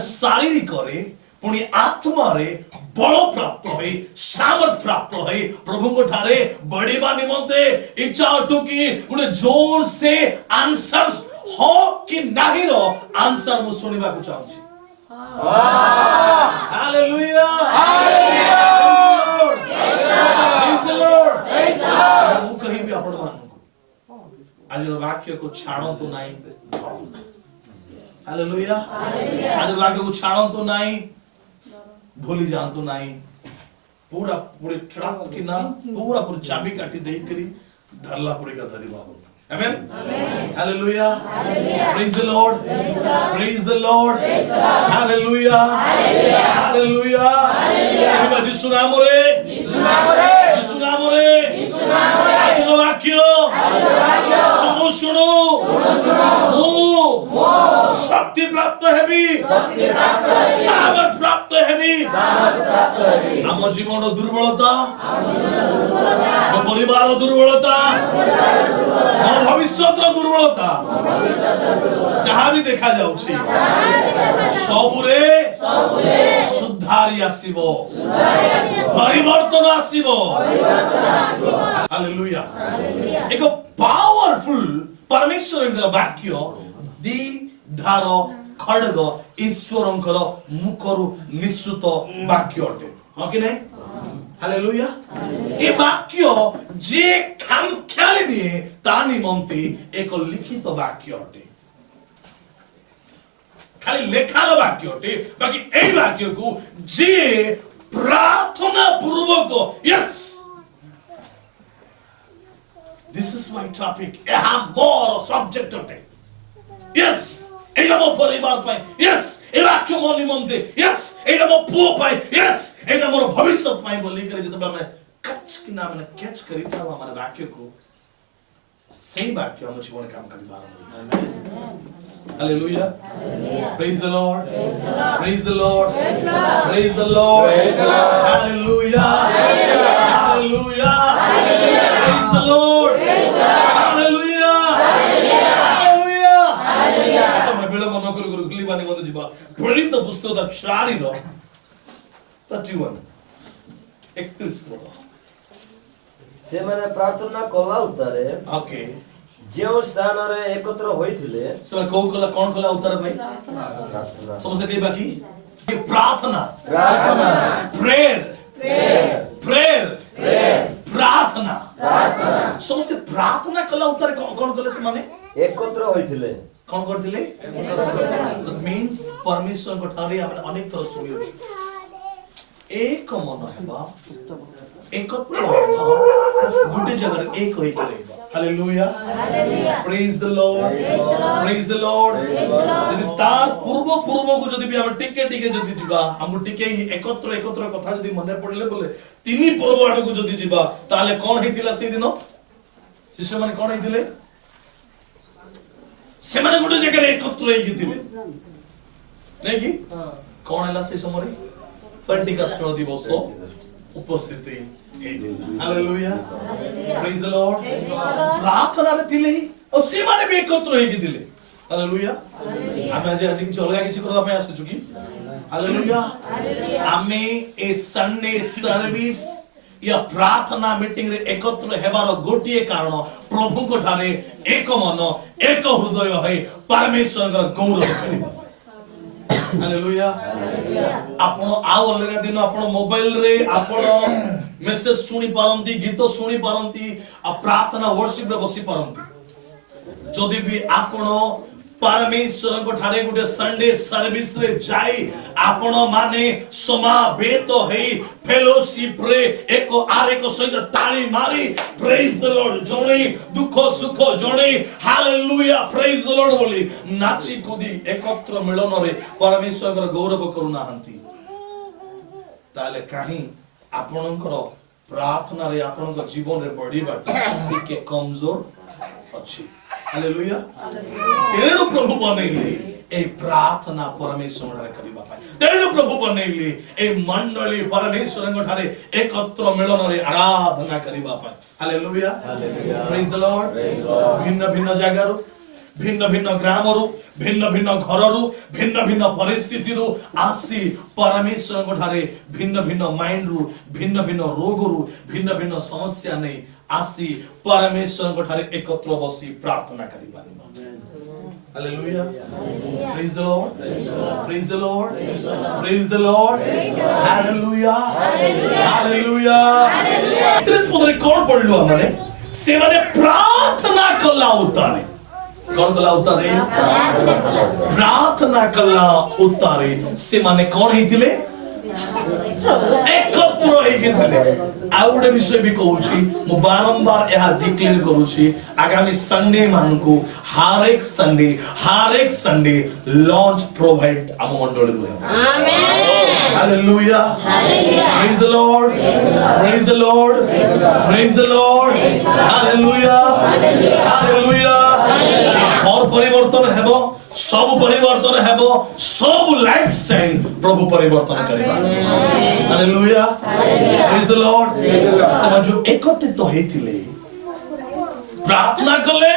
शारीरिक रे पुणी आत्मा रे बल प्राप्त है सामर्थ प्राप्त है प्रभु को ठारे बढ़िबा निमंते इच्छा अटु कि गोटे जोर से आंसर हो कि नाही रो आंसर मु सुनिबा को चाहूची hallelujah hallelujah praise the Lord praise the Lord मु कहि भी आपण मान आज वाक्य को छाड़ो तो नहीं हालेलुया हालेलुया आज वाक्य को छाड़ो तो नहीं भूली जान तो नहीं पूरा पूरे ट्रक की ना पूरा पूरी चाबी काटी दे करी धरला पड़ेगा धरी बाबू amen hallelujah praise the Lord praise the Lord hallelujah hallelujah hallelujah Yeshu नाम रे यीशु नाम रे आज वाक्य सुनो सुनो शक्ति प्राप्त हेबी सामर्थ प्राप्त हेबी आम जीवन दुर्बलता मो परिवार दुर्बलता मो भविष्य दुर्बलता जहाँ भी देखा जाउछि सबुरे सुधारी आसीबो परिवर्तन आसीबो हालेलुया एक पावरफुल परमेश्वर वाक्य दी धार खड़ग ईश्वरंकर मुखरु निश्चित वाक्य अटे हाँ कि नहीं हालेलुया ए वाक्य जे खामख्याली निये ता निमंते एक लिखित वाक्य अटे खाली लेखार वाक्य अटे बाकी ए वाक्य को जे प्रार्थना पूर्वक yes this is my topic एहा मोर सब्जेक्ट अटे यस एटा मो परिवार पाए यस ए वाक्य मो निमंते यस एटा मो पुओ पाए यस एटा मोर भविष्य पाए बोली करे जते माने कच कि ना माने कैच करी था हमारे वाक्य को सही वाक्य हम जीवन काम करी बार hallelujah praise the Lord praise the Lord praise the Lord hallelujah hallelujah praise the Lord hallelujah hallelujah समय बेला मन कर गुली बानी मन जीवा प्रेरित पुस्तक 4 रो 31 31 से माने प्रार्थना कला उतारे ओके जो स्थान रे एकत्र होइथिले समय कोन कला उतारे भाई प्रार्थना समझते कई बाकी ये प्रार्थना प्रार्थना प्रेयर प्रेयर प्रेयर प्रेयर प्रार्थना प्रार्थना समझते प्रार्थना कला उतारे कौन कले से माने एकत्र होइथिले कौन करथिले दैट मींस परमेश्वर को ठारे हमने अनेक तरह सुनियो एक मन हेबा एकत्र गुटे जगह एक होई करे hallelujah praise the Lord praise the Lord यदि तार पूर्व को जदि भी हम टिके जदि जिबा हम टिके एकत्र कथा जदि मने पड़ले बोले तिनी पूर्व आड़ को जदि जिबा ताले कोन हेतिला से दिन शिष्य माने कोन हेतिले से माने गुटे जगह एकत्र हेकि थिले नै कि कोन हला से समय पेंटिकस्ट दिवस उपस्थिति हालेलुया प्रेज द लॉर्ड प्रार्थना रे थिले और से माने भी एकत्र हेकि थिले हालेलुया आमे आज किछ अलगा किछ करबा पे आसु कि हालेलुया आमे ए संडे सर्विस या प्रार्थना मीटिंग रे एकत्र हेबार गोटिए कारण प्रभु को ठारे एक मन एक हृदय है परमेश्वर गौरव करिबा हालेलुया आपण आउ अलगा दिन आपण मोबाइल रे आपण मेसेज सुनी पारंती गीत सुनी पारंती आ प्रार्थना वर्शिप रे बसी पारंती जदि भी आपण परमेश्वर को ठारे गुटे संडे सर्विस रे जाई आपण माने समावेत हेई फेलोशिप रे एक आरे को सहित ताली मारी प्रेज द लॉर्ड जोणे दुख सुख जोणे हालेलुया प्रेज द लॉर्ड बोली नाची कुदी एकत्र मिलन रे परमेश्वर को गौरव करूना हंती ताले काहे आपणकर प्रार्थना रे आपणक जीवन रे बढ़ीबा के कमजोर अछि हालेलुया तेणु प्रभु बनैली ए प्रार्थना परमेश्वर ठारे करिबा पाए तेणु प्रभु बनैली ए मंडली परमेश्वर ठारे एकत्र मिलन रे आराधना करिबा पाए हालेलुया प्रेज द लॉर्ड भिन्न भिन्न जगह भिन्न भिन्न ग्रामरू भिन्न भिन्न घररू भिन्न भिन्न परिस्थितिरू आसी परमेश्वरको ठारे भिन्न भिन्न माइन्डरू भिन्न भिन्न रोगरू भिन्न भिन्न समस्या नै आसी परमेश्वरको ठारे एकत्र बसी प्रार्थना गरिपारिबा। Hallelujah. Praise the Lord. Praise the Lord. Praise the Lord. Hallelujah. Hallelujah. त्रिस पदरे कौन पढ़ लो हमने? सेवने प्रार्थना कला उतारे। कौन कला उतारे? प्रार्थना कला उतारे। सेवने कौन ही थिले? एकत्र ହେଇକି ଥିଲେ। ଆଉ ଗୋଟେ ବିଷୟ ବି କହୁଛି, ମୁଁ ବାରମ୍ବାର ଏହା ଡିକ୍ଲେୟାର କରୁଛି, ଆଗାମୀ ସଣ୍ଡେ ମାନଙ୍କୁ ହରେକ ସଣ୍ଡେ ଲଞ୍ଚ ପ୍ରୋଭାଇଡ ଆମ ମଣ୍ଡଳୀରୁ ହେବ। ଆମେନ୍। ହାଲେଲୁୟା। ପ୍ରେଜ୍ ଦ ଲର୍ଡ। ପ୍ରେଜ୍ ଦ ଲର୍ଡ। ପ୍ରେଜ୍ ଦ ଲର୍ଡ। ହାଲେଲୁୟା। ହାଲେଲୁୟା। और परिवर्तन हेबो, सब परिवर्तन हेबो, सब लाइफस्टाइल प्रभु परिवर्तन करिबा। हालेलुया। Praise the Lord. से जो एकत्रित हेथिले प्रार्थना कले,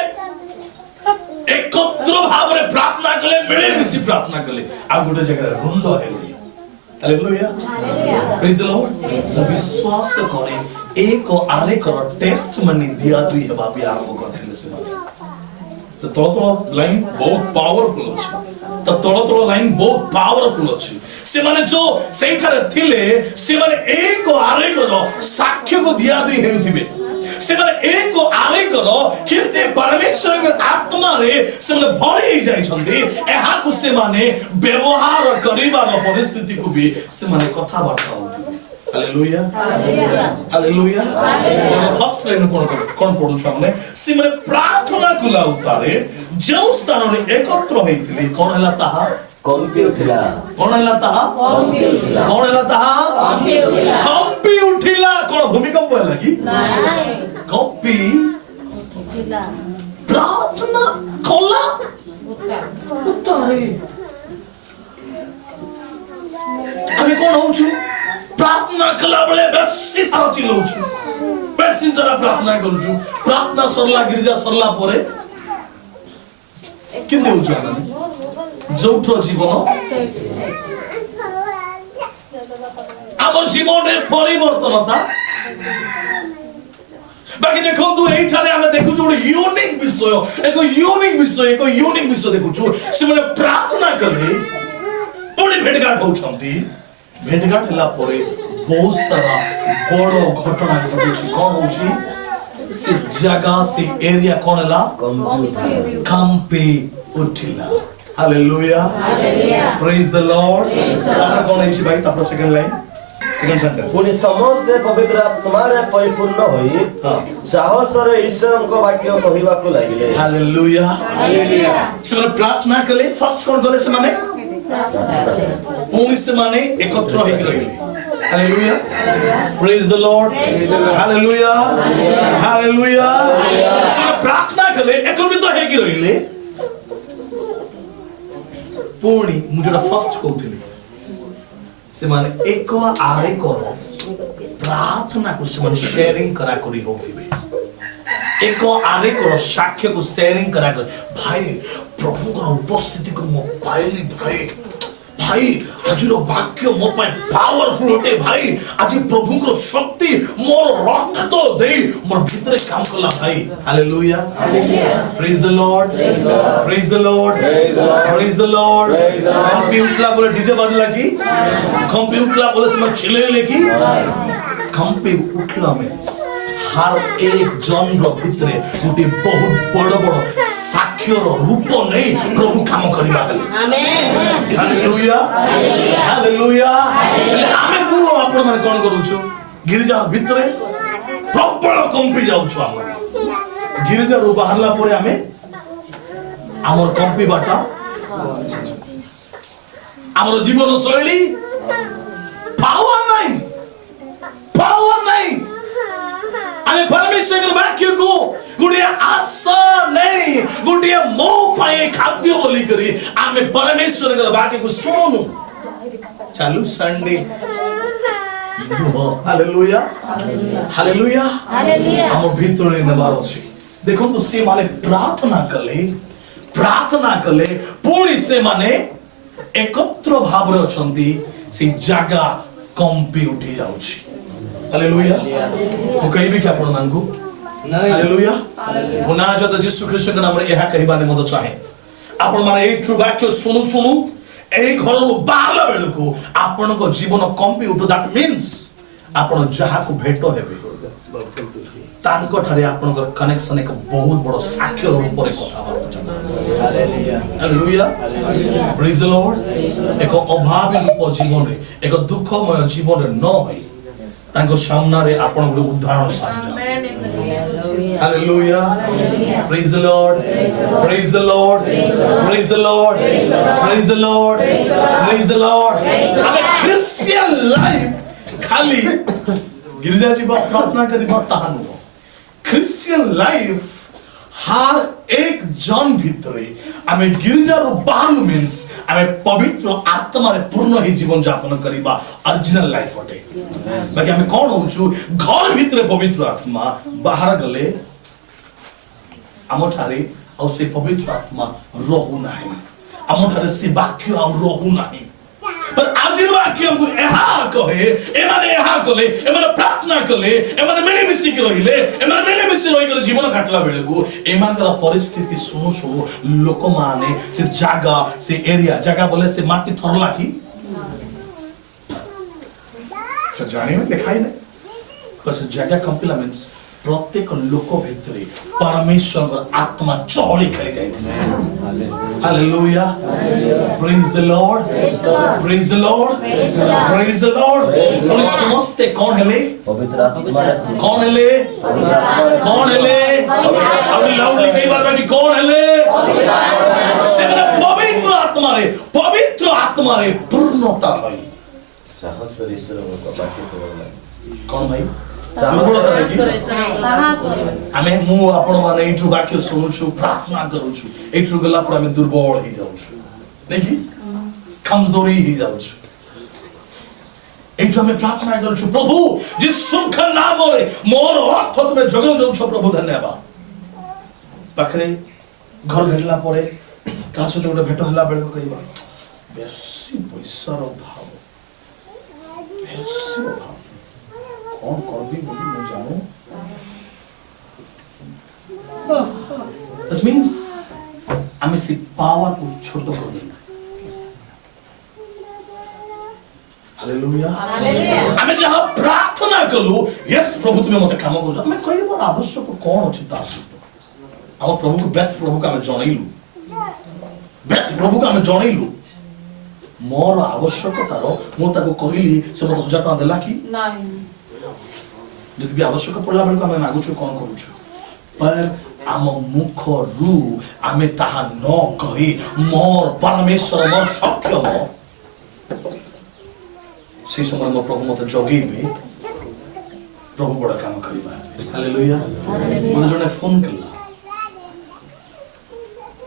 एकत्र भाव रे प्रार्थना कले, मिले मिसी प्रार्थना कले, आ गोटे जगह रुंड हेले। हालेलुया। Praise the Lord. तो विश्वास करे एक आरे कर टेस्ट मनी दिया दुई हेबा भी आरंभ करथिले से तो तळ लाइन बहुत पावरफुल अछि। तो तळ लाइन बहुत पावरफुल अछि। से माने जो सेठारे थिले से माने एक आरे कर साक्ष्य को दिया दुई हेउथिबे। से माने एक आरे कर केते परमेश्वर के आत्मा रे से माने भरि जाय छथि, एहा को से माने व्यवहार करिबार परिस्थिति को भी से माने कथा बार्ता होथिबे। हालेलुया। हालेलुया। फर्स्ट लाइन कोन पढु छ हमने से माने प्रार्थना कुला उतारे जो स्थान रे एकत्र होइथिले कोन हला ताहा कंपी उठिला। कोन हला ताहा कंपी उठिला। कोन हला ताहा कंपी उठिला। कंपी उठिला। कोन भूमिकंप होला कि नाही, कंपी उठिला। प्रार्थना कला उतारे। आमे कोन होछु प्रार्थना कला बेले बेसी सारा चिल्लाउछु, बेसी सारा प्रार्थना करूछु। प्रार्थना सरला गिरिजा सरला परे केते होछु आमे जोठो जीवन आमर जीवन रे परिवर्तनता। बाकी देखो तू एई ठाले आमे देखु छु यूनिक विषय, एको यूनिक विषय देखु छु। से माने प्रार्थना कले पुणी भेटघाट होछंती। भेटघाट हला परे बहुत सारा बड़ घटना घटुछि। कोन होछि से जगह से एरिया कोन हला कंपी उठिला। हालेलुया। Praise the Lord. तापर कोन होछि भाई तापर सेकंड लाइन सेकंड सेंटेंस पुनि समस्त पवित्र आत्मा रे परिपूर्ण होई साहस रे ईश्वर को वाक्य कहिबा को लागिले। हालेलुया। से प्रार्थना कले फर्स्ट कोन कले से माने पुनि से माने एकत्र होई रहिले। Hallelujah. Praise the Lord. Hallelujah. Hallelujah. से प्रार्थना कले एकत्रित होई रहिले। पुनि मुझे फर्स्ट कहथिले से माने एक आरे कर प्रार्थना को से माने शेयरिंग करा करी होथिबे। एक आरे कर साक्ष्य को शेयरिंग करा कर भाई प्रभु को उपस्थिति को मो पाइली भाई आज वाक्य मो पाए पावरफुल होते भाई। आज प्रभु को शक्ति मोर रक्त दे मोर भीतर काम कला भाई। Hallelujah. Praise the Lord. Praise the Lord. Praise the Lord. कंपी उठला बोले डीजे बाजला की, कंपी उठला बोले से चिल्लाइले की। कंपी उठला मींस हर एक जन भितरे गोटे बहुत बड़ बड़ साक्ष्यर रूप नहीं प्रभु काम करिबा खाली। आमेन। हालेलुया। हालेलुया। आमे को आपण माने कोन करूछु गिरिजा भितरे प्रबल कंपी जाउछु। आमे गिरिजा रो बाहरला परे आमे हमर कंपी बाटा हमर जीवन शैली पावर नहीं आमे परमेश्वर के वाक्य को गुडिया आशा नहीं गुडिया मो पाए खाद्य बोली करी आमे परमेश्वर के वाक्य को सुनु चालू संडे। हालेलुया। हालेलुया। हम भीतर नेबार अछि। देखो तो से माने प्रार्थना कले प्रार्थना कले पुणी से माने एकत्र भाव रे अछंती से जगह कंपी उठी जाउछि हालेलुया मु कहबी कि आपण मानगु हालेलुया मुना जद यीशु ख्रीष्ट के नाम रे एहा कहबा ने मद चाहे आपण माने ए ट्रू वाक्य सुनु सुनु ए घर बाहला बेल को आपण को जीवन कंपी उठो दैट मींस आपण जहा को भेटो हेबे तांको ठारे आपण को कनेक्शन एक बहुत बड़ साक्ष्य रूप रे कथा बार्ता हालेलुया प्रेज द लॉर्ड एक अभावी रूप जीवन रे एक दुखमय जीवन रे न होई तांको सामना रे आपण को उदाहरण साथ hallelujah praise the Lord praise the Lord praise the Lord praise the Lord praise the Lord अबे क्रिश्चियन लाइफ खाली गिरजा जी प्रार्थना करी ताहानु क्रिश्चियन लाइफ हर एक जन भितरे आमे गिरजार बाहर मीन्स आमे पवित्र आत्मा रे पूर्ण ही जीवन यापन करिबा ओरिजिनल लाइफ होते बाकी आमे कोन होछु घर भितरे पवित्र आत्मा बाहर गले आमठारे औ से पवित्र आत्मा रहु नाही आमठारे से वाक्य औ रहु नाही पर आज वाक्य हमको एहा कहे एमाने एहा कले एमाने प्रार्थना कले एमाने मिली मिसी के रहिले एमाने मिली मिसी रहि के जीवन काटला बेले को एमानकर परिस्थिति सुनु सुनु लोक माने से जागा से एरिया जागा बोले से माटी थरला की तो जाने में लिखाई नहीं पर से जागा कॉम्प्लीमेंट्स प्रत्येक लोक भितरे परमेश्वर का आत्मा चौड़ी खेली जाए hallelujah praise the Lord praise the Lord praise the Lord सुने समझते कौन है ले पवित्र आत्मा कौन है ले कौन है ले अब लाउडली कई बार बाकी कौन है ले से पवित्र आत्मा रे पूर्णता है साहस ईश्वर को बाकी कौन भाई आमे मु आपण माने एठु वाक्य सुनुछु प्रार्थना करूछु एठु गला पर आमे दुर्बल ही जाउछु नै कि कमजोरी ही जाउछु एठु आमे प्रार्थना करूछु प्रभु जिसु का नाम रे मोर अर्थ तुमे जगौ जाउछु प्रभु धन्यवाद पाखरे घर भेटला परे कासुते गोटे भेट हला बेल कहबा बेसी पैसा रो भाव बेसी भाव कौन कर दी बोली मैं जानू that means हमें से पावर को छोटो कर देना हालेलुया हमें जहाँ प्रार्थना करूँ यस प्रभु तुम्हें मते काम करो हमें कई बार आवश्यक कौन अच्छी दास हम प्रभु को बेस्ट प्रभु का हमें जानइलु बेस्ट प्रभु का हमें जानइलु मोर आवश्यकतार मु ताको कहली से मते 1000 टका देला कि नहीं जदि भी आवश्यक पड़ला बेल को हमें मागुछु कोन करूछु पर आम मुख रु आमे ताहा न कहि मोर परमेश्वर मोर सक्षम से समय मोर प्रभु मते जगेबे प्रभु बड़ा काम करिबा हालेलुया मन जने फोन कला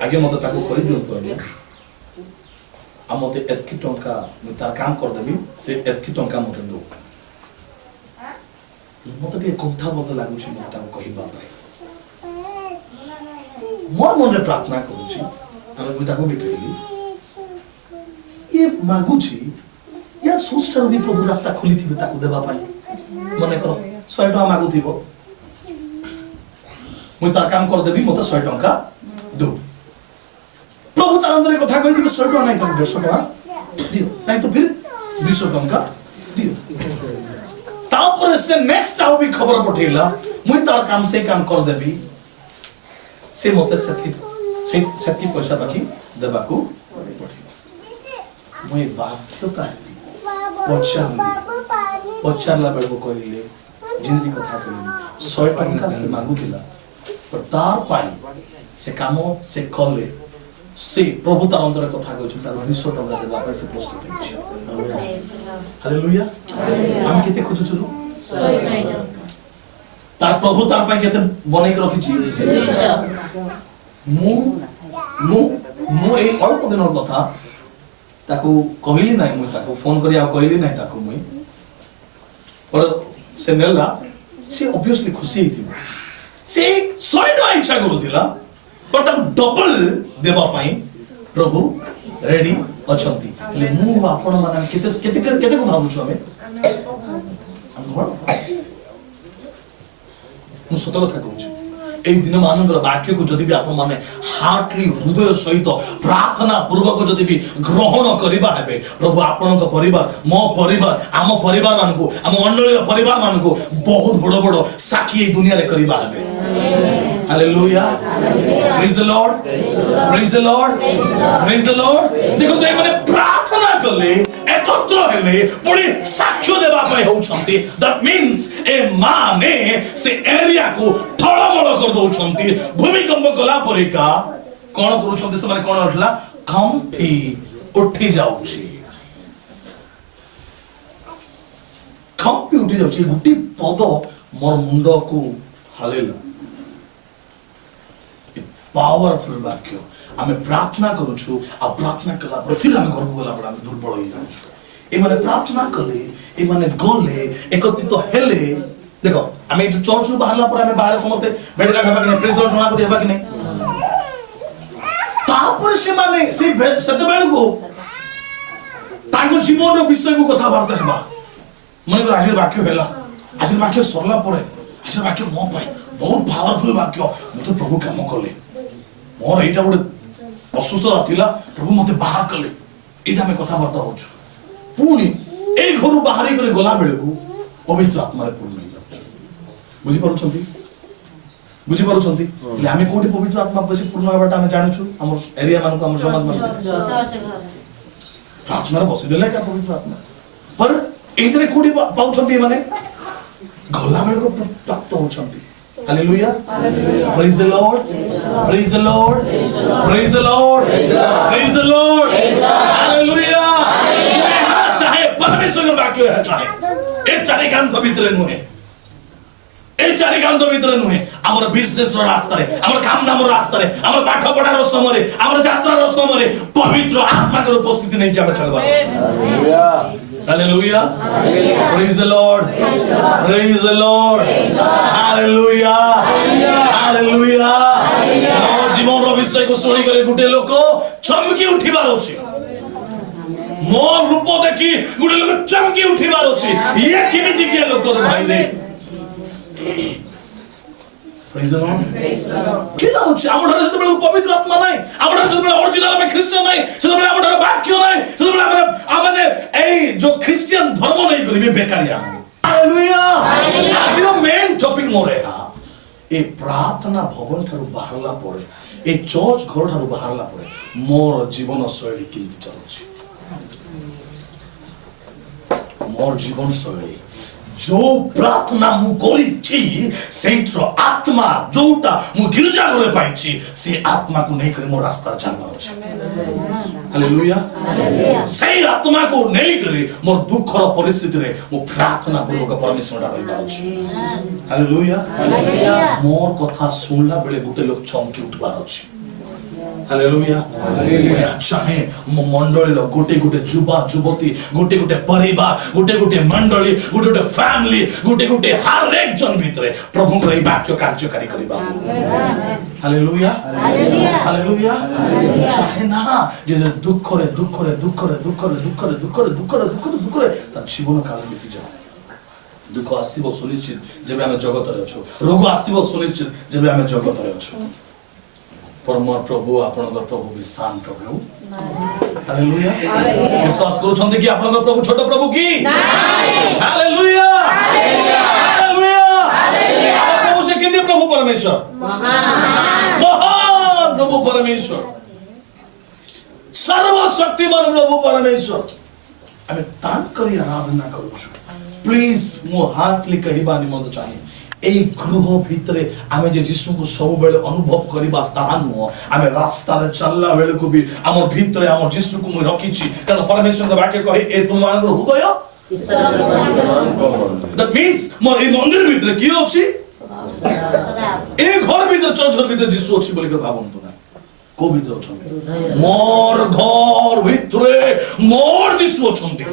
आगे मते ताको कहि दियो तो आ मते एतकी टंका म तार काम कर देबी से एतकी टंका मते दो मते टे कोठा मते लागुछि म ताको कहिबा पाए मोर मन रे प्रार्थना करूछि हम बुझा को भी कहली ये मागुछि या सोचटा रो प्रभु रास्ता खोली थिबे ताको देबा पाई मने करो 100 टका मागु थिबो मु तार काम कर देबी मते 100 टका दो प्रभु तार अंदर कथा कहि दिबे 100 टका नै त 150 टका दियो नै तो फिर 200 टका दियो तापर से नेक्स्ट आउ भी खबर पठेला मु तार काम से काम कर देबी से मते सेती पैसा बाकी देबाकू पड़े मुई बाध्यता पचारला बेल को कहले जिंदगी कथा कहले 100 टका से मागु दिला पर तार पाई से काम से कले से प्रभु तार अंदर कथा कहछ तार 200 टका देबा पर से प्रस्तुत है हालेलुया हम केते खोजुछु 100 तार प्रभु तार पाई केते बनै के रखिछि मु ए अल्प दिनर कथा ताको कहली नाही मु ताको फोन करी आ कहली नाही ताको मु पर से नेला से ऑब्वियसली खुशी थी से 100 टका इच्छा करूथिला पर ताको डबल देबा पई प्रभु रेडी अछंती ले मु आपण माने केते को भाबु छु हमें मु सत कथा कहूँ ए दिन मानकर वाक्य को जदि भी आप माने हार्टली हृदय सहित प्रार्थना पूर्वक जदि भी ग्रहण करिबा हेबे प्रभु आपन को परिवार मो परिवार आम परिवार मान को आम मंडली परिवार मान को बहुत बड़ बड़ साखी ए दुनिया रे करिबा हेबे hallelujah praise the Lord praise the Lord praise the Lord देखो तो माने प्रार्थना करले एकत्र हेले पुणी साक्ष्य देबा पय होउछंती दैट मींस ए माने से एरिया को ठळमळ कर दउछंती भूमिकंप कला परिका कोन करूछंती से माने कोन उठला कंपी उठी जाउची कंपी उठी जाउची गुटी पद मोर मुंड को हालेला पावरफुल वाक्य आमे प्रार्थना करूछु आ प्रार्थना कला पर फिर आमे घर को गला पर आमे दुर्बल हो जाउछु ए माने प्रार्थना कले ए माने गले एकत्रित हेले देखो आमे जो चर्च रु बाहरला पर आमे बाहर समस्त बेडगा हेबा कि नै प्रेज लॉर्ड जणा को हेबा कि नै तापर से माने से सते बेल को ताको जीवन रो विषय को कथा वार्ता हेबा मने को आज वाक्य हेला आज वाक्य सरला परे आज वाक्य मो पाई बहुत पावरफुल वाक्य मते प्रभु काम कले मोर एटा बड असुस्थता थिला प्रभु मते बाहर कले एटा में कथा वार्ता होछु पुनी ए घरु बाहरी करे गला बेले को पवित्र आत्मा रे पूर्ण हो जाउ बुझी पारुछंती ले आमे कोठी पवित्र आत्मा बसी पूर्ण होबाटा आमे जानुछु हमर एरिया मान को हमर समाज मान प्रार्थना रे बसी देला का पवित्र आत्मा पर एतरे कोठी पाउछंती माने गला बेले को प्राप्त होछंती Hallelujah. Hallelujah. Praise the Lord. Praise the Lord. Praise the Lord. Praise the Lord. Hallelujah. चाहे परमेश्वर का वाक्य है चाहे ए चारि कांत भीतर नुहे ए चारि कांत भीतर नुहे हमर बिजनेस रो रास्ता रे हमर काम नाम रो रास्ता रे हमर पाठ पढ़ा रो समय रे हमर यात्रा रो समय रे पवित्र आत्मा के उपस्थिति नहीं के हम चलबा hallelujah hallelujah praise the Lord praise the Lord hallelujah hallelujah मोर जीवन रो विषय को सुनी करे गुटे लोक चमकी उठिबार अछि मोर रूप देखि गुटे लोक चमकी उठिबार अछि ये किमिति के लोक रे भाई रे Praise the Lord. Praise the Lord. किला होछि हमर जते बेले पवित्र आत्मा नै हमर जते बेले ओरिजिनल में क्रिश्चियन नै जते बेले हमर वाक्य नै जते बेले हमने ए जो क्रिश्चियन धर्म नै करिबे बेकारिया हालेलुया आज रो मेन टॉपिक मोरे हा ए प्रार्थना भवन थारु बाहरला परे ए चर्च घर थारु बाहरला परे मोर जीवन शैली किंति चलुछि मोर जीवन शैली जो प्रार्थना मु करिछि सेंट्रो आत्मा जोटा मु गिरजा घरे पाइछि से आत्मा को नहीं करे मोर रास्ता चलबा अछि हालेलुया हालेलुया से आत्मा को नहीं करे मोर दुखर परिस्थिति रे मु प्रार्थना पूर्वक परमेश्वर डा रहिबा अछि हालेलुया हालेलुया मोर कथा सुनला बेले गुटे लोक चमकी उठबार अछि हालेलुया हालेलुया चाहे मंडली गोटे गोटे युवा युवती गोटे गोटे परिवार गोटे गोटे मंडली गोटे गोटे फैमिली गोटे गोटे हर एक जन भीतर प्रभु को वाक्य कार्यकारी करबा हालेलुया हालेलुया हालेलुया चाहे ना जे दुख रे दुख रे दुख रे दुख रे दुख रे दुख रे दुख रे दुख रे दुख रे त जीवन काल बीती जाए दुख आसीबो सुनिश्चित जेबे हम जगत रे अछु रोग आसीबो सुनिश्चित जेबे हम जगत रे अछु परमर प्रभु आपनकर प्रभु विशाल प्रभु हालेलुया विश्वास करू छथि कि आपनकर प्रभु छोट प्रभु की नहीं हालेलुया हालेलुया हालेलुया प्रभु से किंदे प्रभु परमेश्वर महान प्रभु परमेश्वर सर्वशक्तिमान प्रभु परमेश्वर हमें तान करी आराधना करू प्लीज मो हार्टली कहिबा निमंत चाहिए ए गृह भितरे आमे जे यीशु को सब बेले अनुभव करिबा ताहा न आमे रास्ता रे चलला बेले को भी हमर भितरे हमर यीशु को मु रखिछि कारण परमेश्वर के वाक्य कहे ए तुमानकर हृदय दैट मींस मोर ए मंदिर भितरे की अछि ए घर भितरे चर्च घर भितरे यीशु अछि बोली कर भाबंतु ना को भितरे अछंती मोर घर भितरे मोर यीशु अछंती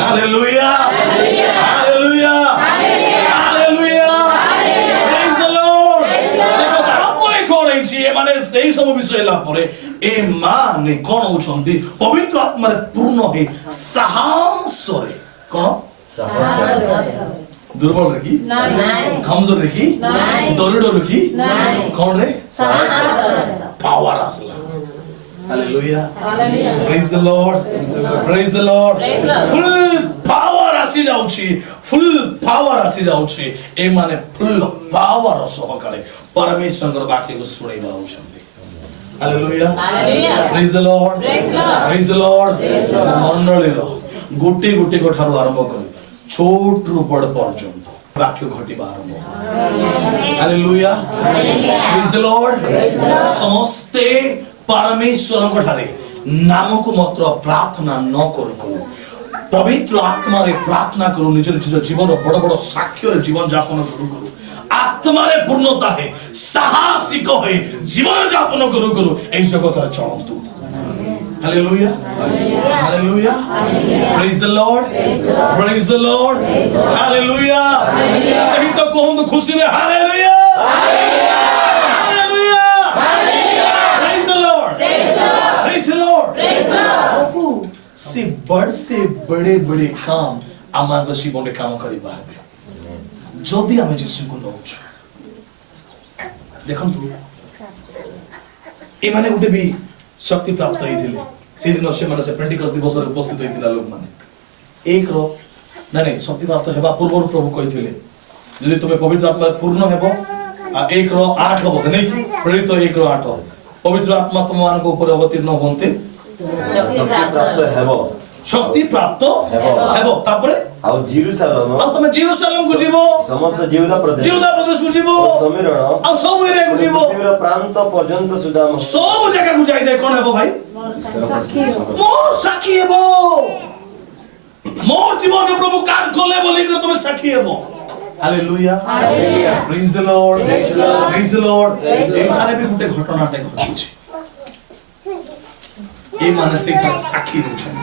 hallelujah hallelujah hallelujah hallelujah praise the Lord देखो तापर कोन अछि ए माने सेही सब विषय हला परे ए माने कोन होछंती पवित्र आत्मा रे पूर्ण हे साहस रे कोन दुर्बल रे की कमजोर रे की दरिद्र रे की कोन रे पावर आसला hallelujah praise the Lord praise the Lord full power आसी जाउची फुल पावर आसी जाउची ए माने फुल पावर सहकारे परमेश्वर वाक्य को सुनैबा होछंती hallelujah praise the Lord praise the Lord मंडली रो गोटे गोटे को ठारो आरंभ कर छोट रु बड़ पर्यंत वाक्य घटिबा आरंभ हालेलुया प्रेज द लॉर्ड समस्ते परमेश्वर को ठारे नाम को मात्र प्रार्थना न करू पवित्र आत्मा रे प्रार्थना करू निज निज जीवन बड़ बड़ साक्ष्य रे जीवन यापन करू आत्मा रे पूर्णता है साहसिक है जीवन यापन करू ए जगत रे चलंतु hallelujah hallelujah praise the Lord praise the Lord hallelujah कहीं तो कहूं खुशी रे hallelujah hallelujah praise the Lord praise the Lord से बड़े बड़े काम आमार को जीवन रे काम करिबा है जदि आमे यीशु को नौछ देखंतु ए माने गुटे भी शक्ति प्राप्त होइथिले से दिन से माने से पेंटिकस्ट दिवस रे उपस्थित होइथिला लोक माने एक रो नहीं शक्ति प्राप्त हेबा पूर्व प्रभु कहिथिले यदि तुमे पवित्र आत्मा पूर्ण हेबो आ एक रो 8 हबो नहीं प्रेरित 1 रो 8 पवित्र आत्मा तुम मान को ऊपर अवतीर्ण होंते शक्ति प्राप्त हेबो तापरे आ जेरूशलेम आ तुम जेरूशलेम को जीवो समस्त यहूदा प्रदेश को जीवो समीरण आ सब एरिया को जीवो पृथ्वीर प्रांत पर्यंत सुधा सब जगह को जाई कोन हेबो भाई मोर साखी हेबो मोर जीवन में प्रभु काम खोले बोली कर तुम साखी हेबो hallelujah hallelujah praise the Lord praise the Lord एठारे भी गुटे घटना टे घटिछि ए मानसिक साखी होछन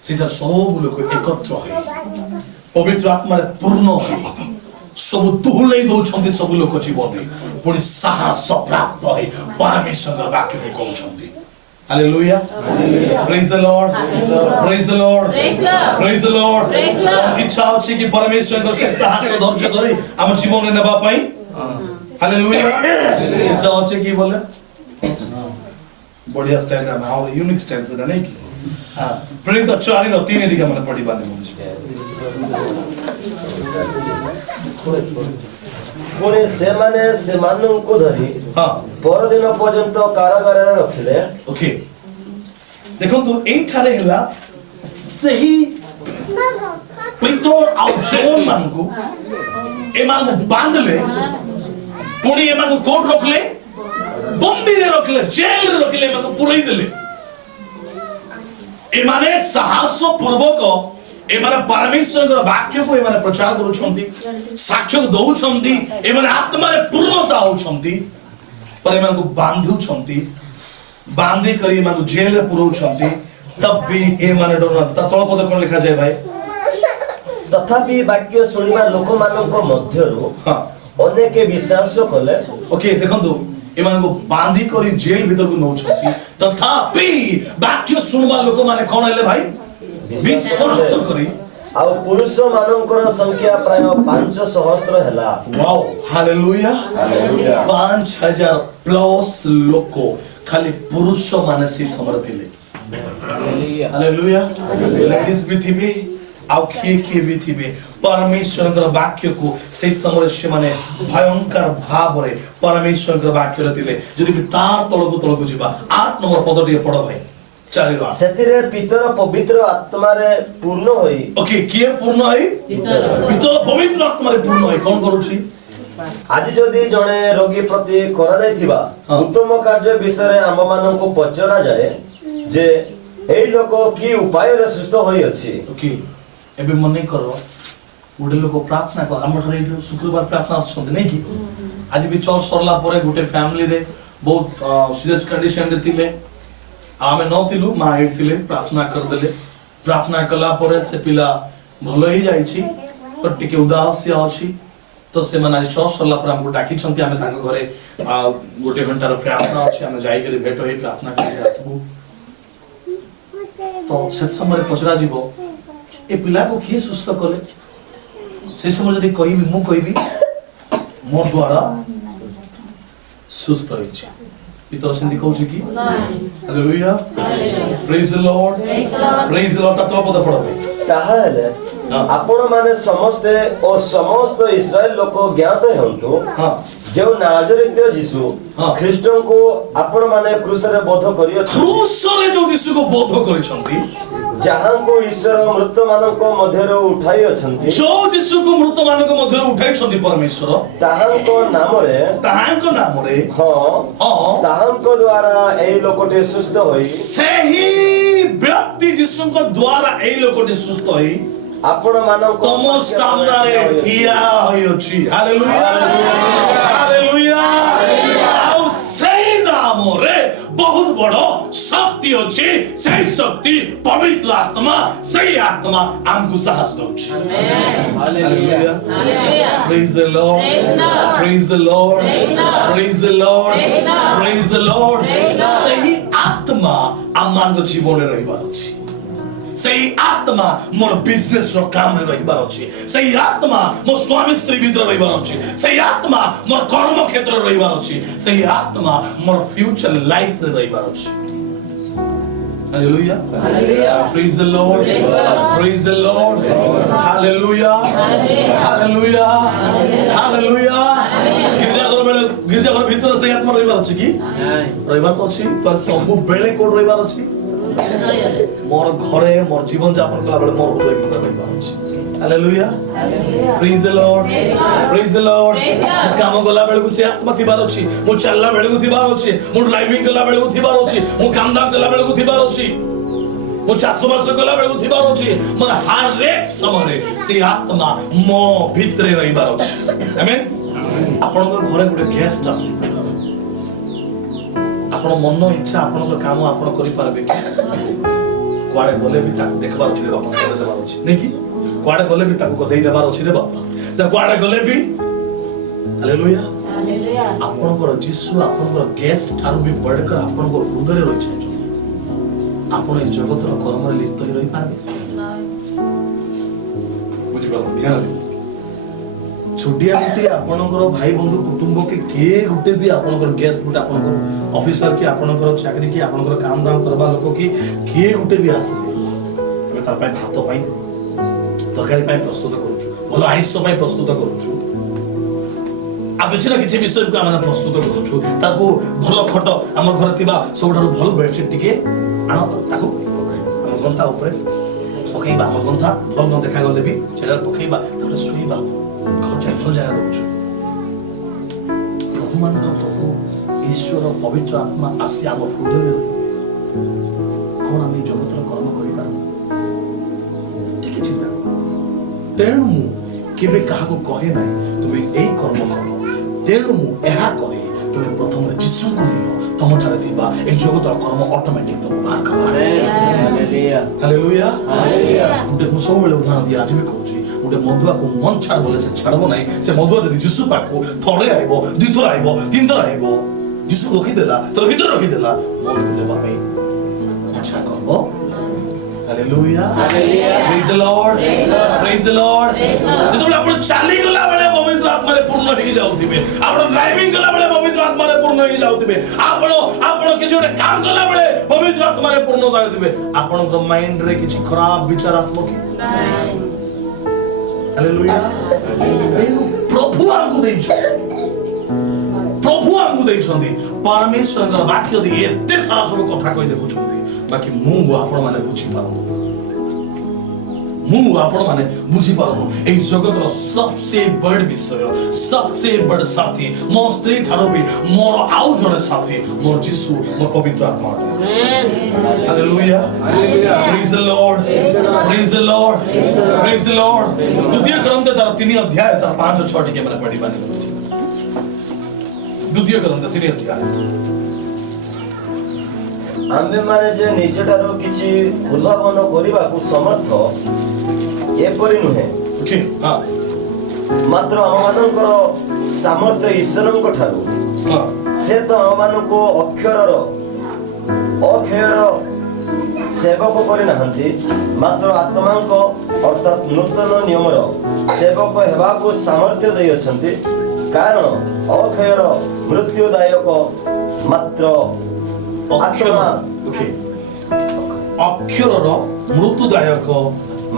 सेटा सब लोक एकत्र है पवित्र आत्मा रे पूर्ण है सब दुहलै दउछन्ती सब लोक जीवन रे पुनी साहस प्राप्त है परमेश्वर वाक्य को कहउछन्ती hallelujah praise the Lord praise the Lord praise the Lord इच्छा अछि कि परमेश्वर को से साहस धैर्य धरि हम जीवन रे नेबा पई हालेलुया इच्छा अछि कि बोले बढ़िया स्टाइल रा नाउ यूनिक स्टाइल से नहीं कि हां प्रेरित 4 रो 3 एडिका माने पढी बाने पुणे से माने से मानन को धरी हां पर दिन पर्यंत कारागार रे रखिले ओके देखो तो एई थारे हला सही पितोर आ जोन मान को ए मान को बांधले पुणी ए मान को कोर्ट रखले बंदी रे रखले जेल रे रखले मान को पुरई देले ए माने साहस पूर्वक ए माने परमेश्वर के वाक्य को ए माने प्रचार करूछंती साक्ष्य दउछंती ए माने आत्मा रे पूर्णता होछंती पर ए मान को बांधुछंती बांधी करी ए मान को जेल रे पुरउछंती तब भी ए माने डरना तळ पद कोन लिखा जाय भाई तथापि वाक्य सुनिबा लोक मानक मध्यरु हां अनेके विश्वास कले ओके देखंतु एमान को बांधी करी जेल भीतर को नौछती तथापि वाक्य सुनबा लोक माने कोन हेले भाई विश्वास करी आ पुरुष मानकर संख्या प्राय 500 हेला वाओ हालेलुया हालेलुया 5000 प्लस लोक खाली पुरुष माने से समर थिले हालेलुया लेडीज भी थिबे आउ किए भी थिबे परमेश्वर के वाक्य को से समय से माने भयंकर भाव रे परमेश्वर के वाक्य रतिले जदि भी तार तळको जिबा 8 नंबर पदटी पढ भाई 4 रो सेतिरे पितर पवित्र आत्मा रे पूर्ण होई ओके किए पूर्ण होई पितर पवित्र आत्मा रे पूर्ण होई कोन करूची आज जदि जणे रोगी प्रति करा जायतिबा उत्तम कार्य विषय हम मानन को पचरा जाए जे एई लोक की उपाय रे सुस्थ होई अछि ओके एबे मने करो गोटे लोक प्रार्थना कर हम ठारे शुक्रवार प्रार्थना आछन नै कि आज भी चर्च सरला परे गोटे फैमिली रे बहुत सीरियस कंडीशन रे थिले आमे न थिलु मा एड थिले प्रार्थना कर देले प्रार्थना कला परे से पिला भलो ही जाई छी पर टिके उदास या अछि तो से मन आज चर्च सरला पर हमको डाकी छंती हमें तांको घरे गोटे घंटार प्रार्थना अछि हमें जाई के भेट होई प्रार्थना करी आसबु तो से समय पचरा जीवो ए पिला को किए सुस्त कले से समय जदी कहबी मु कहबी मोर द्वारा सुस्त होई छी इतर सिंधी कहू छी कि hallelujah praise the Lord praise the Lord तत्व पद पढबे ताहाले आपण माने समस्त इस्राएल लोक ज्ञात हेंतु जो नाजरीत्य यीशु ख्रीष्ट को आपण माने क्रूस रे बोध करियो क्रूस रे जो यीशु को बोध करिसंती जहां को ईश्वर मृत मानव को मध्य रे उठाई अछंती जो यीशु को मृत मानव को मध्य रे उठाई छंती परमेश्वर ताहां को नाम रे ताहां को द्वारा एई लोकटे सुस्त होई सही व्यक्ति यीशु को द्वारा एई लोकटे सुस्त होई आपण मानव को तमो सामने रे ठिया होई अछि हालेलुया हालेलुया आउ सही नाम रे बहुत बड़ो शक्ति अछि सही शक्ति पवित्र आत्मा सही आत्मा हमको साहस दउछि hallelujah praise the Lord praise the Lord praise the Lord praise the Lord सही आत्मा आमान को जीवन रे रहबार अछि सही आत्मा मोर बिजनेस रो काम रे रहबार अछि सही आत्मा मोर स्वामी स्त्री भीतर रहबार अछि सही आत्मा मोर कर्म क्षेत्र रे रहबार अछि सही आत्मा मोर फ्यूचर लाइफ रे रहबार अछि hallelujah hallelujah praise the Lord praise the Lord hallelujah hallelujah hallelujah गिरजा घर भीतर सही आत्मा रहबार अछि कि रहबार तो अछि पर सब बेले कोड रहबार अछि मोर घरे मोर जीवन यापन कला बेले मोर हृदय भीतर रहबार अछि hallelujah praise the Lord praise the Lord काम गला बेले को से आत्मा थिबार अछि मु चलला बेले को थिबार अछि मु ड्राइविंग कला बेले को थिबार अछि मु काम दाम कला बेले को थिबार अछि मु चासबास कला बेले को थिबार अछि मोर हर एक समय से आत्मा मो भीतर रहबार अछि आमेन आपन घरे गुटे गेस्ट आसी आपण मन इच्छा आपण काम आपण करि पारबे कि कुआडे गले भी ताक देखबार अछि रे बापा करे देबार अछि नै कि कुआडे गले भी ताक देई देबार अछि रे बापा त कुआडे गले भी हालेलुया हालेलुया आपण को यीशु आपण को गेस्ट थारु भी बढ़कर आपण को हृदय रे रहि छै आपण ए जगत रो कर्म रे लिप्त होई रहि पारबे बुझिबा ध्यान दे छुटिया गुटे आपनकर भाई बंधु कुटुंब के किए गुटे भी आपनकर गेस्ट गुटे आपनकर ऑफिसर के आपनकर चाकरी के आपनकर काम दाम करबा लोक की किए गुटे भी आसे तबे तार पय भात पय तरकारी पय प्रस्तुत करूछु भलो आइस पय प्रस्तुत करूछु आ किछि ना किछि विषय को आमे प्रस्तुत करूछु ताको भलो खट हमर घर थिबा सबठारु भलो बेडशीट टिके आनो ताको हमर गंथा ऊपर पकेइबा हमर गंथा भल न देखा गले भी सेडा पकेइबा तापर सुइबा घर भल जागा दउछु प्रभु मान प्रभु ईश्वर पवित्र आत्मा आसी आम हृदय कौन आम जगतर कर्म कर चिंता तेणु मु केबे काहाको कहे ना तुमे एई कर्म कर तेणु मु एहा कहे तुमे प्रथम यीशु को नियो तम ठारे थिबा ए जगतर कर्म ऑटोमेटिक प्रभु बाहर करबा हालेलुया हालेलुया हालेलुया मुझे सब बेले उदाहरण दिया आज भी कहूची उडे मधुआ को मन छाड़ बोले से छाड़बो नहीं से मधुआ जदी यीशु पाको थरे आइबो दुई थर आइबो तीन थर आइबो यीशु रखी देला तर भीतर रखी देला मन को लेबा में अच्छा करबो hallelujah hallelujah praise the Lord praise the Lord जेतबे आपण चाली गला बेले पवित्र आत्मा रे पूर्ण होई जाउथिबे आपण ड्राइविंग गला बेले पवित्र आत्मा रे पूर्ण होई जाउथिबे आपण किछि ओटे काम गला बेले पवित्र आत्मा रे पूर्ण होइथिबे आपण को माइंड रे किछि खराब विचार आसबो कि नहीं हालेलुया प्रभु हमको देइछ प्रभु हमको देइछंदी परमेश्वर का वाक्य दे एते सारा सब कथा कहि देखुछंदी बाकी मु आपण माने बुझी पारो मु आपण माने बुझी पारो ए जगत रो सबसे बड़ विषय सबसे बड़ साथी मो स्त्री थारो भी मोर आउ जने साथी मोर यीशु मोर पवित्र आत्मा hallelujah hallelujah praise the Lord praise the Lord praise the Lord द्वितीय ग्रंथ तार 3 अध्याय तार 5 और 6 टिके माने पढी बानी द्वितीय ग्रंथ 3 अध्याय आम्बे माने जे निजठारो किछि उद्भावन करिबा को समर्थ एपरि नुहे ओके हां मात्र आमମାନଙ୍କର सामर्थ्य ईश्वरଙ୍କ ଠାରୁ से तो आमମାନଙ୍କୁ अक्षयर सेवक करि नाहंती मात्र आत्मांक अर्थात नूतन नियमर सेवक हेबाकू सामर्थ्य दे अछंती कारण अक्षयर मृत्युदायक मात्र आत्मा अक्षरर मृत्युदायक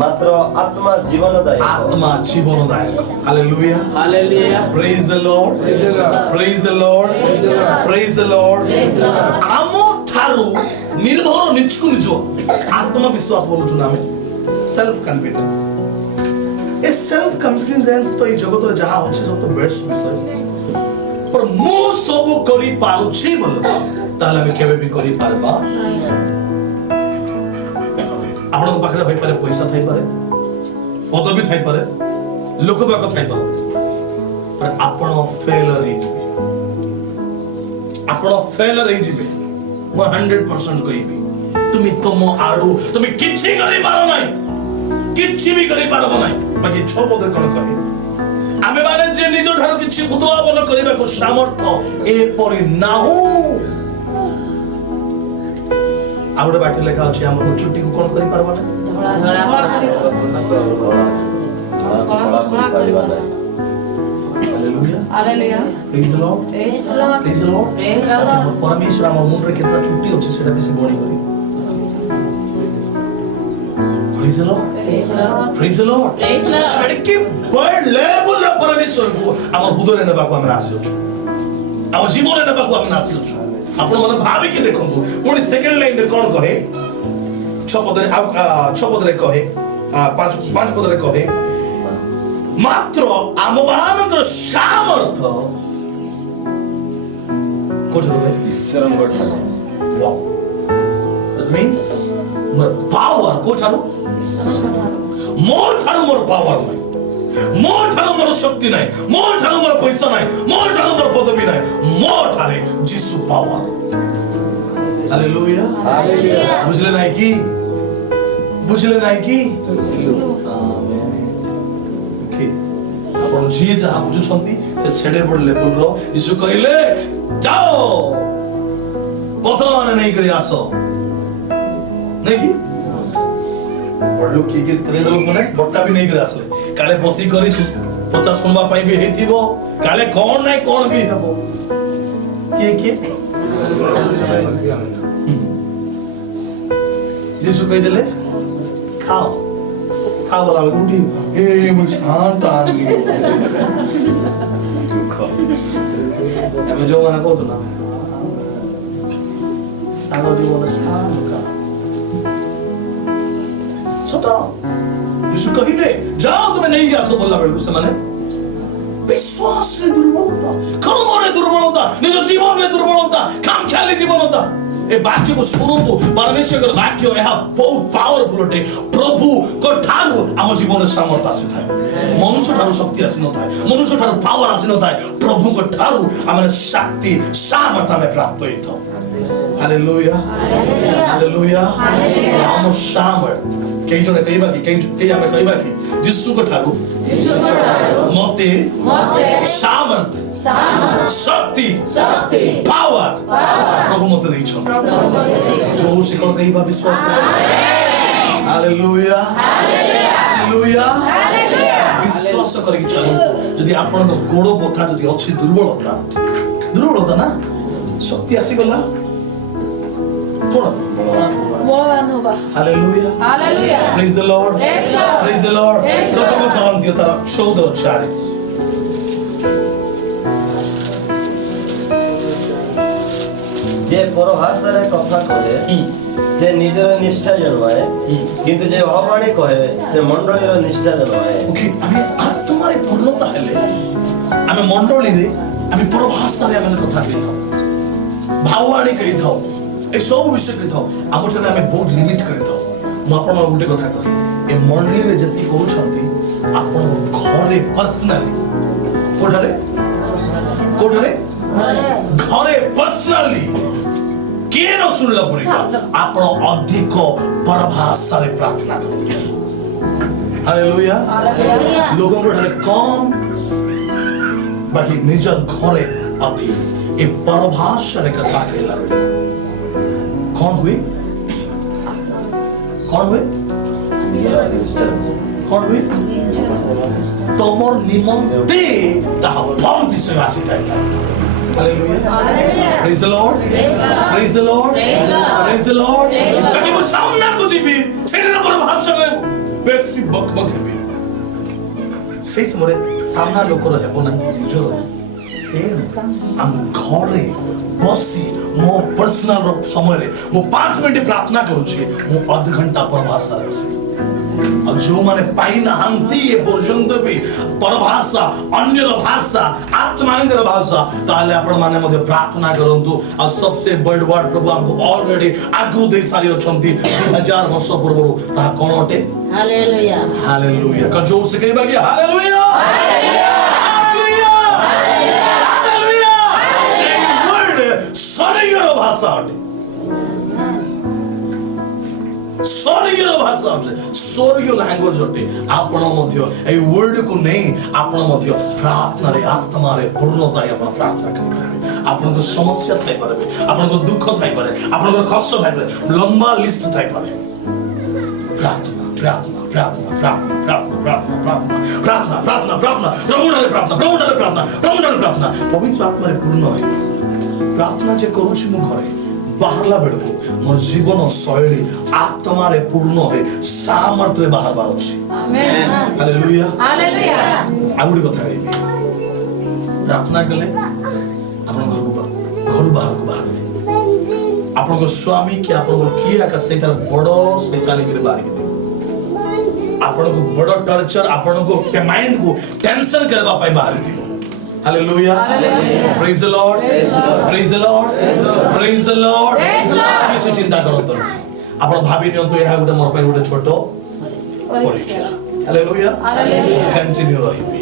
मात्र आत्मा जीवनदायक hallelujah Hallelujah. Praise the Lord praise the Lord praise the Lord आम थारु निर्भर निचकु निज आत्मविश्वास बोलुछु ना सेल्फ कॉन्फिडेंस ए सेल्फ कॉन्फिडेंस तो ए जगत रे जहा अछि सब तो बेस्ट विषय पर मु सब करि पारु छी बोल ताले हम केबे भी करि पारबा आपन पाखरे होई पारे पैसा थाई पारे पदवी थाई पारे लोक बाक थाई पारे पर आपन फेलर हे जिबे आपन फेलर हे जिबे म 100% कहिबी तुमी तमो आडू तुमी किछि करि पारो नाही किछि भी करि पारबो नाही बाकी छ पदर कोन कहि आमे माने जे निज ठारो किछि उद्भावन करिबा को सामर्थ्य ए परि नाहु आउडे बाकी लेखा अछि हम चुट्टी को कोन करि पारबो नाही hallelujah Hallelujah. Praise the Lord Praise the Lord. Praise the Lord Praise the Lord. परमेश्वर हम मुन रे केतना छुट्टी अछि सेटा बेसी बणी करी praise the Lord Praise the Lord. Praise the Lord Praise the Lord. सडकी बड लेवल रे परमेश्वर को हम हृदय रे नेबा को हम आसी अछु हम जीवन रे नेबा को हम आसी अछु आपण मन भाबी के देखंतु पुनी सेकंड लाइन रे कोन कहे छ पद रे कहे पांच पद रे कहे मात्र आममानकर सामर्थ्य कोठरे ईश्वरଙ୍କ ଠାରୁ wow that means मोर पावर कोठारो मोर ठारो मोर पावर नाही मोर ठारो मोर शक्ति नाही मोर ठारो मोर पैसा नाही मोर ठारो मोर पदवी नाही मोर ठारे जीसु पावर हालेलुया हालेलुया बुझले नाही की आपण जी जहा बुझुछंती से सेडे बड लेवल रो यीशु कहिले जाओ पथर माने नहीं करी आसो नहीं की बड लोग की करे लोग माने बट्टा भी नहीं करे आसले काले बसी करी 50 सुनबा पाई भी हेतिबो काले कोन नहीं कोन भी हबो के यीशु कहि देले खाओ बोला उठी ए मुझ शांत आदमी हमें जो माना को तो ना आलो जो बोला शांत का सता यीशु कहिले जाओ तुम्हें नहीं गया सो बोला बेलु से माने विश्वास रे दुर्बलता कर्म रे दुर्बलता निज जीवन रे दुर्बलता काम ख्याली जीवनता ए वाक्य को सुनो तो परमेश्वर का वाक्य है बहुत पावरफुल होते प्रभु को ठारू आम जीवन में सामर्थ्य आसी थाए मनुष्य ठारू शक्ति आसी न थाए मनुष्य ठारू पावर आसी न थाए प्रभु को ठारू आमने शक्ति सामर्थ्य में प्राप्त होई था हालेलुया हालेलुया आम सामर्थ्य कई जने कहबा कि कई हमें कहबा कि यीशु को ठारू मते सामर्थ्य शक्ति पावर प्रभु मते दै छ जो से कोन कहबा विश्वास कर हालेलुया हालेलुया विश्वास करी चलो यदि आपन गोड़ बथा यदि अछि दुर्बलता ना शक्ति आसी गला कोन Hallelujah. Hallelujah. Praise the Lord. Praise the Lord. प्रथम कोरिन्थियो तार 14:4 जे परभाषारे कथा कहे से निजर निष्ठा जन्माए किंतु जे अवाणी कहे से मंडलीर निष्ठा जन्माए ओके आमे आत्मारे पूर्णता हेले आमे मंडली रे आमे परभाषारे आमे कथा कहिथाउ भाववाणी कहिथाउ ए सब विषय कहिथाउ आमठने आमे बहुत लिमिट करिथाउ म आपन गुटे कथा कहि ए मंडली रे जति करूछंती आपन घरे पर्सनली कोठरे घरे पर्सनली के न सुनला पड़ेगा आपन अधिक परभाषारे प्रार्थना करू हालेलुया लोगों को कम बाकी निज घरे अभी ए परभाषा रे कथा कहला कौन हुए कौन हुए कौन हुए तमर निमंते ताहा भल विषय आसी जाय Hallelujah. Praise the Lord. Praise the Lord. Praise the Lord. बाकी वो सामना को जीवी सेना परभाषा रे बेसी बकबक हेबी सेठ मोरे सामना लोक रे हेबो ना जो हम घरे बसी मो पर्सनल समय रे मो 5 मिनिट प्रार्थना करूची मो आध घंटा परभाषा रे और जो माने पाइना हंती ये पर्यंत भी परभाषा अन्य भाषा आत्मांगर भाषा ताले आपण माने मध्ये प्रार्थना करंतु और सबसे बड़ वर्ड प्रभु हमको ऑलरेडी आगु दे सारी अछंती 2000 वर्ष पूर्व ता कोन अटे हालेलुया हालेलुया का जोर से कहबा कि hallelujah hallelujah hallelujah hallelujah word स्वर्गीय भाषा अटे स्वर्गीय भाषा स्वर्गीय लैंग्वेज अटे आपण मध्य ए वर्ड को नहीं आपण मध्य प्रार्थना रे आत्मा रे पूर्णता आपण प्रार्थना करि आपण को समस्या थाई पारे आपण को दुख थाई पारे आपण को कष्ट थाई पारे लंबा लिस्ट थाई पारे प्रार्थना प्रार्थना प्रार्थना प्रार्थना प्रार्थना प्रार्थना प्रार्थना प्रार्थना प्रार्थना प्रभु रे प्रार्थना प्रभु रे प्रार्थना प्रभु रे प्रार्थना पवित्र आत्मा रे पूर्ण होई प्रार्थना जे करूछी मु घरे बाहरला बेडको मोर जीवन शैली आत्मा रे पूर्ण है सामर्थ रे बाहर बार अछि आमेन हालेलुया हालेलुया आगुडी कथा कहबी प्रार्थना कले आपन घर बाहर को बाहर आपन को स्वामी कि आपन को किया का सेटर बडो शैतानी के बाहर के आपन को बडो टॉर्चर आपन को माइंड को टेंशन करबा पाई बाहर थी Hallelujah. Praise the Lord. Praise the Lord. Praise the Lord. किछ चिंता करत नहीं आपण भाबी नियंतो एहा गुटे मोर पय गुटे छोटो परीक्षा हालेलुया कंटिन्यू रहिबी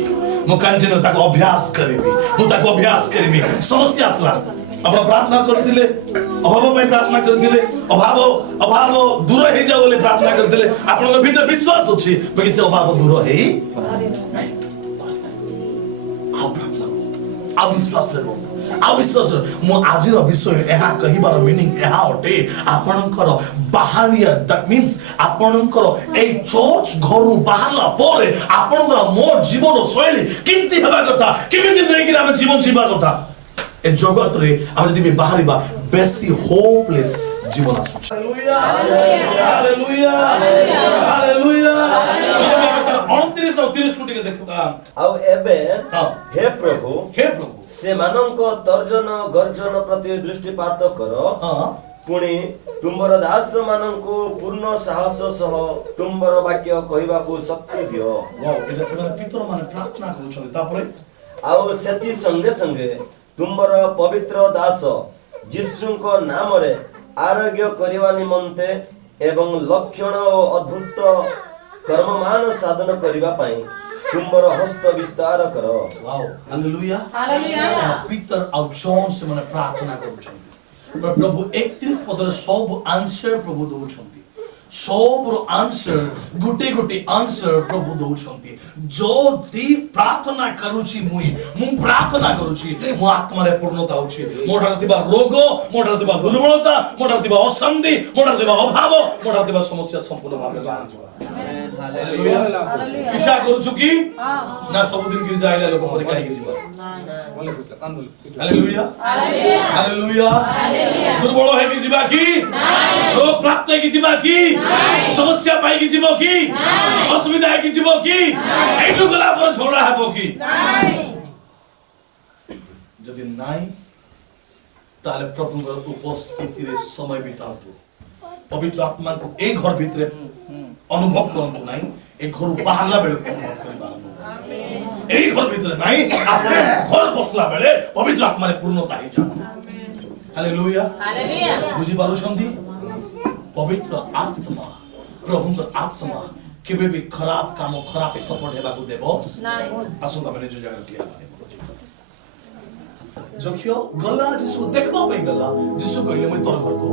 मु कंटिन्यू ताको अभ्यास करिबी मु ताको अभ्यास करिबी समस्या असला आपण प्रार्थना करथिले अभाव पय प्रार्थना करथिले अभाव दूर हे जाओ ले प्रार्थना करथिले आपण के भीतर विश्वास अछि बाकी से अभाव दूर हेई अविश्वास मो आजिर विषय एहा कहिबार मीनिंग एहा अटे आपनकर बाहरिया दैट मींस आपनकर ए चर्च घरु बाहरला परे आपनकर मोर जीवन शैली किंति हेबा कथा किमिति नै कि हम जीवन जीवा कथा ए जगत रे हम जदि बाहरिबा बेसी होपलेस जीवन आसु हालेलुया हालेलुया हालेलुया हालेलुया 29 और 30 कोटी के देखबा आउ एबे हे प्रभु से माननको तर्जन गर्जन प्रति दृष्टिपात करो पुणी तुमर दास माननको पूर्ण साहस सह तुमर वाक्य कहिबा को शक्ति दियो वाओ एटा से माने पितर माने प्रार्थना करू तापरे आउ सेति संगे संगे तुमर पवित्र दास यीशुको नाम रे आरोग्य करिवा निमंते एवं लक्षण और अद्भुत कर्ममान साधन करिवा पई तुमर हस्त विस्तार करो वाओ हालेलुया हालेलुया पीटर और जॉन से माने प्रार्थना करूछन प्रभु 31 पदर सब आंसर प्रभु दोछंती सबरो आंसर गुटे गुटे आंसर प्रभु दोछंती जो दी प्रार्थना करूची मु प्रार्थना करूची मो आत्मा रे पूर्णता होची मोडर थिबा रोग मोडर थिबा दुर्बलता मोडर थिबा अशांति मोडर थिबा अभाव मोडर थिबा समस्या संपूर्ण भाबे बाहर जवा हालेलुया हालेलुया इच्छा करूछु की ना सब दिन गिर जाइला लोक मरे काहे के जीवा हालेलुया हालेलुया हालेलुया दुर्बल है की जीवा की नहीं रोग प्राप्त है की जीवा की नहीं समस्या पाई की जीवो की नहीं असुविधा है की जीवो की नहीं एटु गला पर झोड़ा हेबो की नहीं जदि नाही ताले प्रभुर उपस्थिति रे समय बितातो पवित्र आत्मा को एक घर भीतर अनुभव करतो नाही एक घर बाहरला बेले अनुभव करिबा आमेन एक घर भीतर नाही आपने घर बसला बेले पवित्र आत्मा रे पूर्णता हे जानो हालेलुया हालेलुया बुझी पारो छंती पवित्र आत्मा प्रभुर आत्मा केबे भी खराब काम खराब सपोर्ट हेबा को देबो नाही आसु का मैंने जो जगह किया जखियो गला जिसु देखबा पई गला जिसु कहले मैं तोर घर को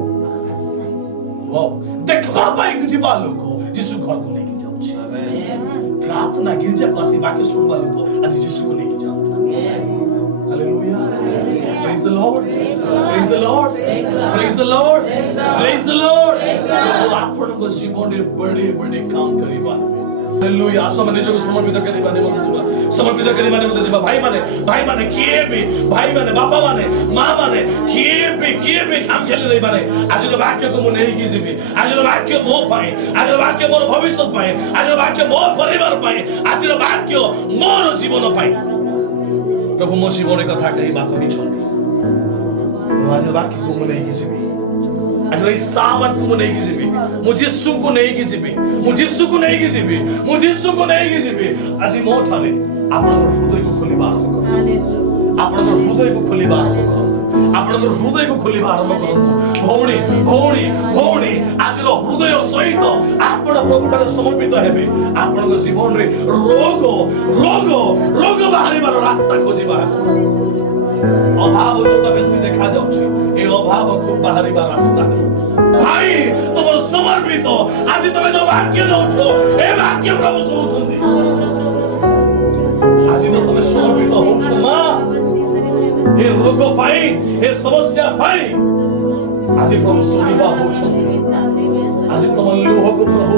वाओ देखबा पई जिबा लोक जिसु घर को नहीं की जाउछि आमेन प्रार्थना गिरजा को आसी बाकी सुनबा लोक आज जिसु को नहीं की जाउता आमेन the Lord. Praise the Lord. प्रभु आपनको जीवन रे बड़े बड़े काम करिबा हालेलुया आसो माने जो समर्पित करिबा ने मते जीवा समर्पित करिबा ने मते जीवा भाई माने किए भी भाई माने बापा माने मां माने किए भी काम खेले रे माने आज जो वाक्य को मु नहीं की जीवी आज जो वाक्य मो पाए आज जो वाक्य मोर भविष्य पाए आज जो वाक्य मो परिवार पाए आज जो वाक्य मोर जीवन पाए प्रभु मो जीवन कथा कहि बात नहीं छोड़ी आज वाक्य को मु नहीं की जीवी आज ये सामर्थ को नहीं की जीवी मुझे यीशु को नहीं की जीवी मुझे यीशु को नहीं की जीवी मुझे यीशु को नहीं की जीवी आज मो ठारे आपन हृदय को खोलिबा आरंभ करो आपन हृदय को खोलिबा आरंभ करो आपन हृदय को खोलिबा आरंभ करो भौणी आज रो हृदय सहित आपन प्रभु ठारे समर्पित हेबे आपन जीवन रे रोग बाहरिबार रास्ता खोजिबा अभाव जोटा बेसी देखा जाउछि ए अभाव खूब बाहरिबा रास्ता भाई तुम समर्पित आज तुम जो वाक्य नउछो ए वाक्य प्रभु सुनुछन्ति आज तो तुम समर्पित होछो मां ए रोग पाई ए समस्या पाई आज प्रभु सुनिबा होछन्ति आज तुम लोह को प्रभु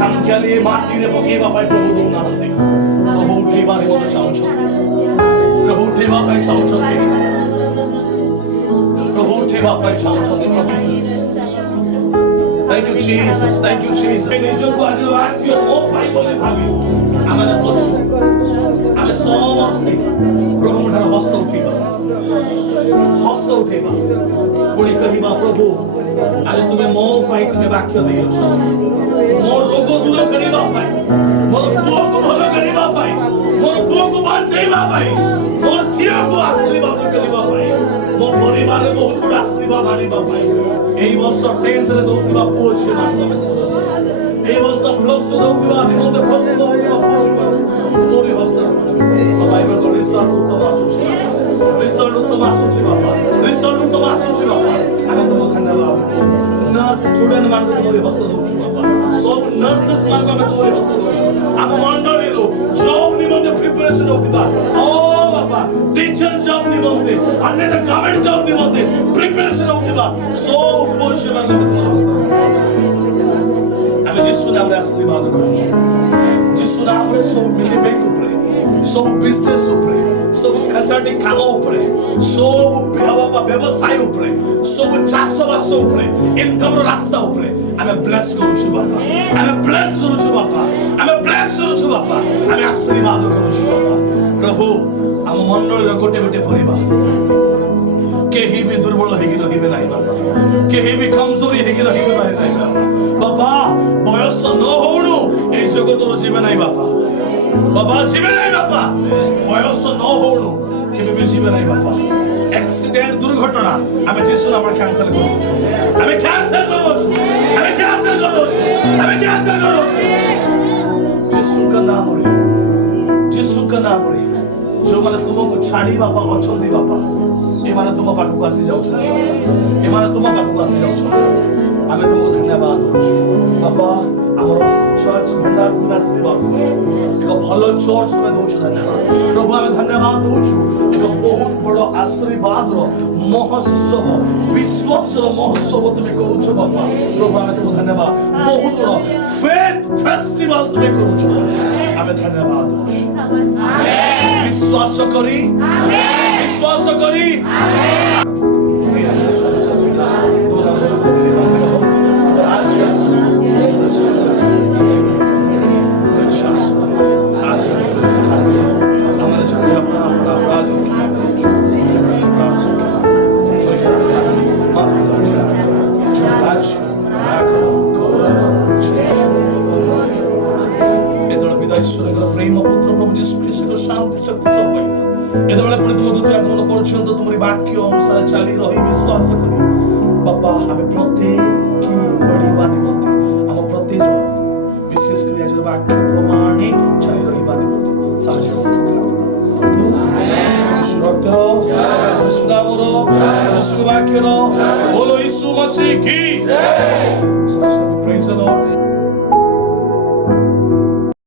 खामख्याली माटी रे पकेबा पाई प्रभु दउनाहन्ति प्रभु उठेबा रे मत चाहुछन्ति प्रभु उठेबा पाई चाहुछन्ति प्रभु उठेबा पाई चाहुछन्ति प्रभु Thank you Jesus, thank you Jesus. निजो को आज वाक्य तो भाई बोले भाभी आमे बोलछु आमे समस्ते प्रभु मुठार हस्त उठेबा पुणी कहिबा प्रभु आज तुमे मो पाई तुमे वाक्य दैछो मोर रोग दूर करिबा पाई मोर पुओ को भलो करिबा पाई मोर पुओ को बचाइबा पाई मोर झिया को आशीर्वाद करिबा पाई मो परिवार को बहुत बड़ा आशीर्वाद आनिबा पाई এই বর্ষ 10th রে দৌতিবা পুছি মানবে তোমরা এই বর্ষ প্লাস 2 দৌতিবা নিমন্তে প্রস্তুত দৌতিবা পুছি তোমরি হস্ত বাবা এবার রিসাল্ট উত্তম আসুছে বাবা রিসাল্ট উত্তম আসুছে বাবা আমি তোমাকে ধন্যবাদ নার্স স্টুডেন্ট মানবে তোমরি হস্ত দৌছি বাবা সব নার্সেস মানবে তোমরি হস্ত দৌছি আম মন্ডলীর জব নিমন্তে প্রিপারেশন হতিবা ও বাবা টিচার জব নিমন্তে अन्य गवर्नमेंट जॉब निमंते प्रिपरेशन होतिबा सब पोषण मानबे तोमर हस्त आमे यीशु नाम रे आशीर्वाद करूछु यीशु नाम रे सब मिलिबे उपरे सब बिजनेस उपरे सब खटाटी काम उपरे सब बाबा व्यवसाय उपरे सब चाषबास उपरे इनकम रो रास्ता उपरे आमे ब्लेस करूछु बापा आमे ब्लेस करूछु बापा आमे ब्लेस करूछु बापा आमे आशीर्वाद करूछु बापा प्रभु आम मंडल गोटे गोटे परिवार केही भी दुर्बल हेगी रहिबे नाही बाबा केही भी कमजोरी हेगी रहिबे नाही बाबा बयस न होणु ए जगत रो जीवन नाही बाबा जीवन नाही बाबा बयस न होणु केबे भी जीवन नाही बाबा एक्सीडेंट दुर्घटना आमे यीशु नाम कैंसिल करूछु आमे कैंसिल करूछु आमे कैंसिल करूछु आमे कैंसिल करूछु यीशु का नाम रे जो माने तुमको छाड़ी बापा अछंदी बापा ए माने तुम पाखु आसी जाउछ ए माने तुम पाखु आसी जाउछ आमे तुमको धन्यवाद दउछु बापा हमर चर्च भंडार तुम आशीर्वाद दउछु एक भलो चर्च तुम दउछु धन्यवाद प्रभु आमे धन्यवाद दउछु एक बहुत बड़ो आशीर्वाद रो महोत्सव विश्वास रो महोत्सव तुम करूछु बापा प्रभु आमे तुमको धन्यवाद बहुत बड़ो फेथ फेस्टिवल तुम करूछु आमे धन्यवाद दउछु विश्वास करी प्रेम पुत्र प्रभु यीशु ख्रीष्ट को शांति शक्ति सहभागिता एदबेले पुणी तुम दूत आगमन पर्यंत तुमरी वाक्य अनुसार चली रही विश्वास करी बापा हमें प्रत्येक की बढ़िबा निमंते हम प्रत्येक जन विशेष क्रिया जो वाक्य प्रमाणे चली रही बा निमंते साहाय्य करतु यीशु रक्तरो यीशु नामरो यीशु वाक्यरो बोलो यीशु मसीह की जय समस्त प्रेज द लॉर्ड।